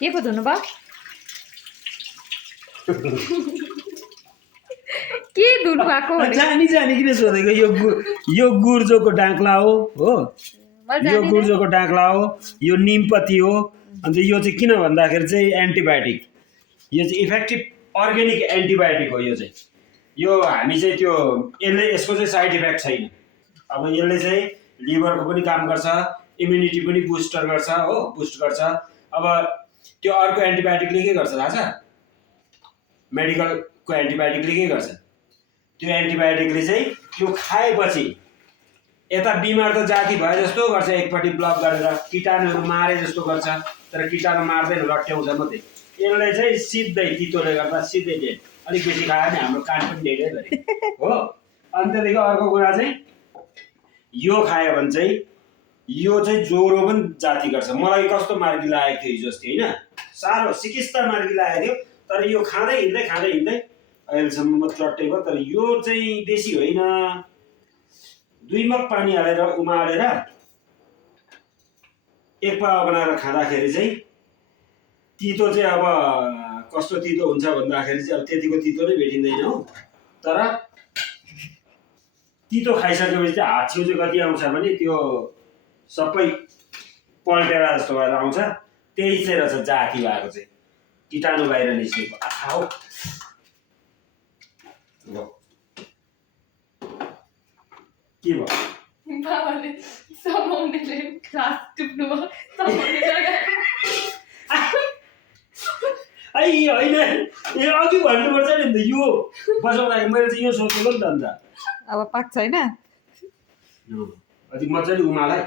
के पो धुनु भयो के धुनु भएको जानी किन सोधेको यो गुर्जोको डाँक्ला हो यो गुर्जोको डाँक्ला हो यो निमपत्ती हो अन्त यो चाहिँ किन भन्दाखेरि चाहिँ एन्टिबायोटिक यो चाहिँ इफेक्टिभ अर्ग्यानिक एन्टिबायोटिक हो यो हामी चाहिँ त्यो यसको चाहिँ साइड इफेक्ट छैन अब यसले चाहिँ लिभरको पनि काम गर्छ इम्युनिटी पनि बुस्ट गर्छ अब त्यो अर्को एन्टिबायोटिकले के गर्छ थाहा छ मेडिकलको एन्टिबायोटिकले के गर्छ त्यो एन्टिबायोटिकले चाहिँ त्यो खाएपछि यता बिमार त जाति भए जस्तो गर्छ एकपट्टि ब्लक गरेर कीटाणुहरू मारे जस्तो गर्छ तर कीटाणु मार्दैन लट्याउँछ मात्रै यसले चाहिँ सिधै तितोले गर्दा सिधै डेड अलिक बेसी खायो भने हाम्रो कान पनि डेडै गरे हो अनि त्यहाँदेखि अर्को कुरा चाहिँ यो खायो भने चाहिँ यो चाहिँ ज्वरो पनि जाति गर्छ मलाई कस्तो मार्गी लागेको थियो हिजो अस्ति होइन साह्रो सिकिस्ता मार्गी लागेको थियो तर यो खाँदै हिँड्दै अहिलेसम्म म चट्टै भयो तर यो चाहिँ बेसी होइन 2 मग पानी हालेर उमालेर एक पावा बनाएर खाँदाखेरि चाहिँ तितो चाहिँ अब कस्तो तितो हुन्छ भन्दाखेरि चाहिँ अब त्यतिको तितो नै भेटिँदैन हो तर तितो खाइसकेपछि चाहिँ हात छेउ चाहिँ कति आउँछ भने त्यो सबै पल्टेर जस्तो भएर आउँछ त्यही चाहिँ रहेछ जाती भएको चाहिँ कीटाणु बाहिर निस्केको आखा हो के भयो बाबाले समाउनेले क्लास टिप्नु भयो होइन ए अघि भन्नुपर्छ नि त यो बसाउँदाखेरि मैले चाहिँ यो सोचेको नि त अन्त अब पाक्छ होइन अलिक मजाले उमाल है